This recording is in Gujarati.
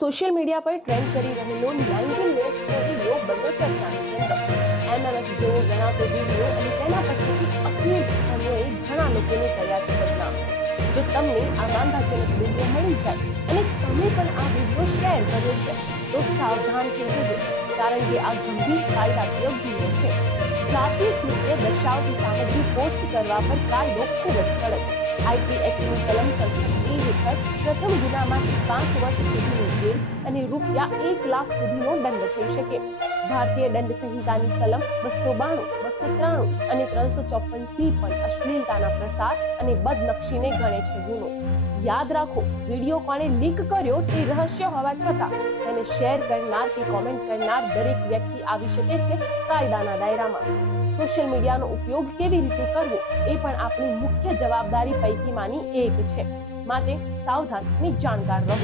સોશિયલ મીડિયા પર ટ્રેન્ડ કરી રહેલો 19 મિનિટ્સનો વિડીયો બન્યો ચર્ચાનું કેન્દ્ર। એમએમએસ જેવો ગણાતો વિડીયો અને તેના પછીથી અશ્લીલ ટિપ્પણીઓએ ઘણા લોકોને કર્યા છે બદનામ। જો તમને આ વાંધાજનક વિડીયો મળી જાય અને તમે પણ આ વિડીયો શેર કર્યો છે તો સાવધાન થઈ જજો, કારણ કે આ ગંભીર કાયદાકીય ગુનો છે। જાતીય કૃત્ય દર્શાવતી સામગ્રી પોસ્ટ કરવા પર કાયદો ખૂબ જ કડક। આઈટી એક્ટની કલમ 67A હેઠળ પ્રથમ ગુનામાંથી 5 વર્ષ સુધીની જેલ અને રૂપિયા 1 લાખ સુધીનો દંડ થઈ શકે। ભારતીય દંડ સંહિતાની કલમ 292, 293 અને 354C પણ અશ્લીલતાના પ્રસાર અને બદનક્ષીને ગણે છે ગુનો। યાદ રાખો, વિડીયો કોણે લીક કર્યો તે રહસ્ય હોવા છતાં તેને શેર કરનાર કે કોમેન્ટ કરનાર દરેક વ્યક્તિ આવી શકે છે કાયદાના દાયરામાં। સોશિયલ મીડિયાનો ઉપયોગ કેવી રીતે કરવો એ પણ આપણી મુખ્ય જવાબદારી પૈકીમાંની એક છે, માટે સાવધાન અને જાણકાર રહો।